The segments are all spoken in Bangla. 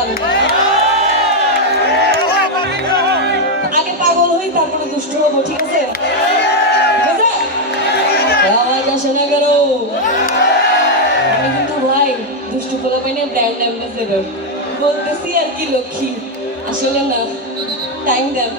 গান। আগে পাগল হই তারপরে দুষ্ট হবো, ঠিক আছে? আওয়াজ আসে না কেন? আমি কিন্তু ভাই দুষ্টু পোলাপাইনের ব্র্যান্ড অ্যাম্বাসেডর বলতেছি আর কি লক্ষ্মী, আসলে না। টাইম দেন।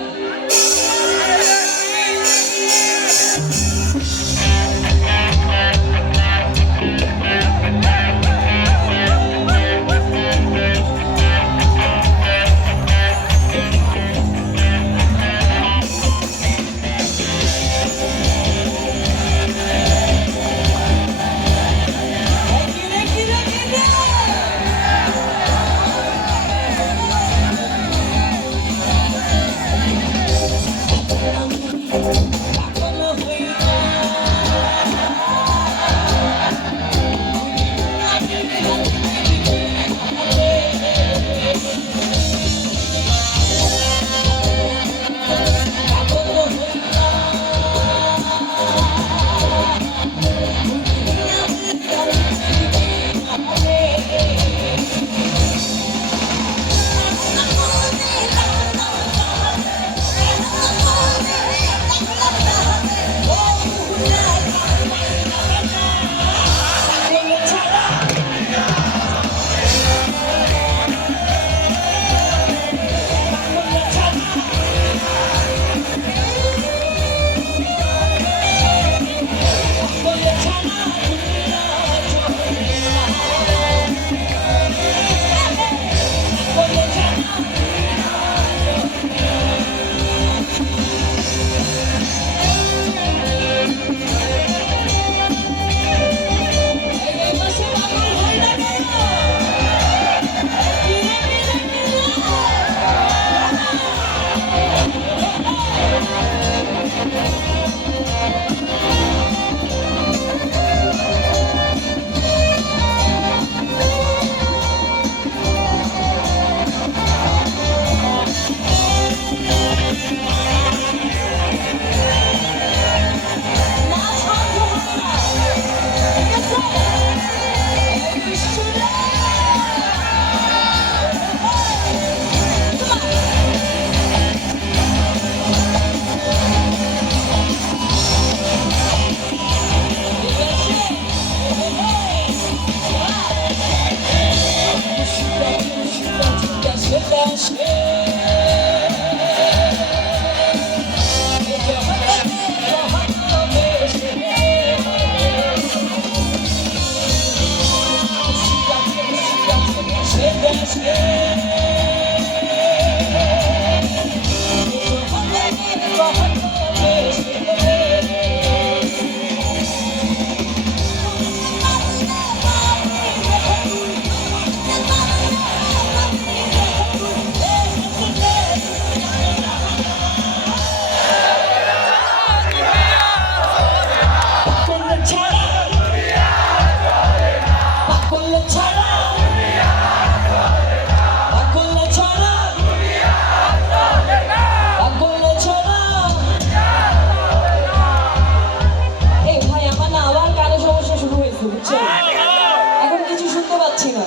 এখন কিছু শুনতে পাচ্ছি না,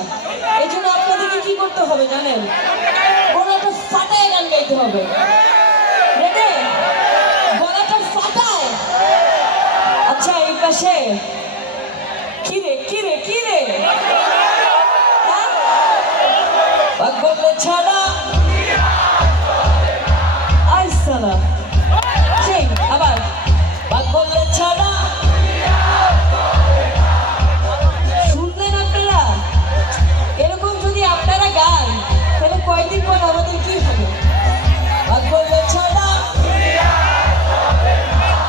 এই জন্য আপনাদেরকে কি করতে হবে জানেন? গলাটা ফাটায় গান গাইতে হবে। রেডি? গলাটা ফাটায়। আচ্ছা, এই পাশে কিরে কিরে কিরে বললে ছাড়া আইসালা সেই আবার বাদ বললে ছাড়া। এরকম যদি আপনারা গান তাহলে কয়েকদিন পর আমাদের কি হবে? বাদ বললে ছাড়া,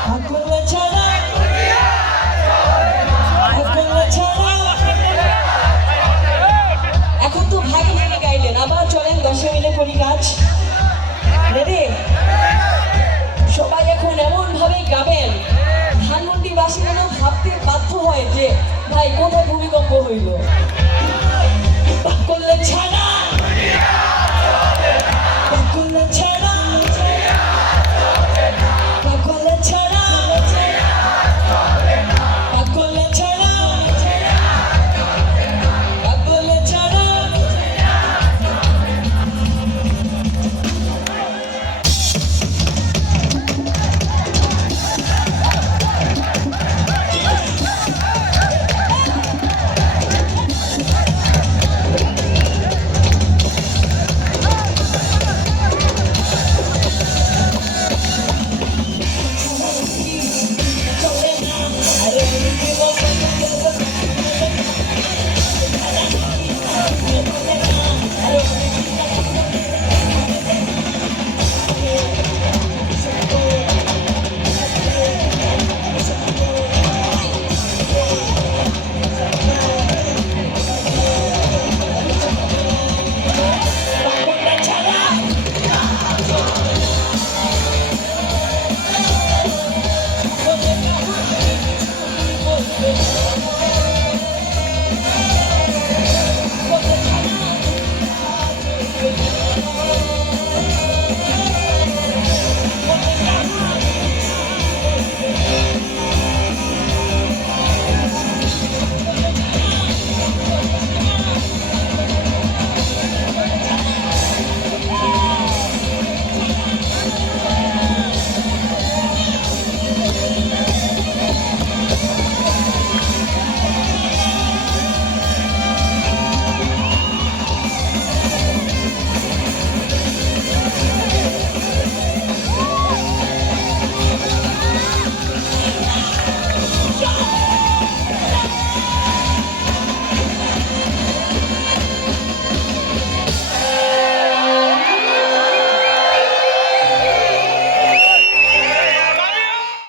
বাদ বললে ছাড়া, বাদ বললে ছাড়া। এখন তো ভাগে ভাগে গাইলেন, আবার চলেন 10 মিলে করি কাজ। রেডি? সবাই এখন এমন ভাবে গাবেন ধানমন্ডিবাসী যেন ভাবতে বাধ্য হয় যে ভাই কোথায় ভূমিকম্প হইল।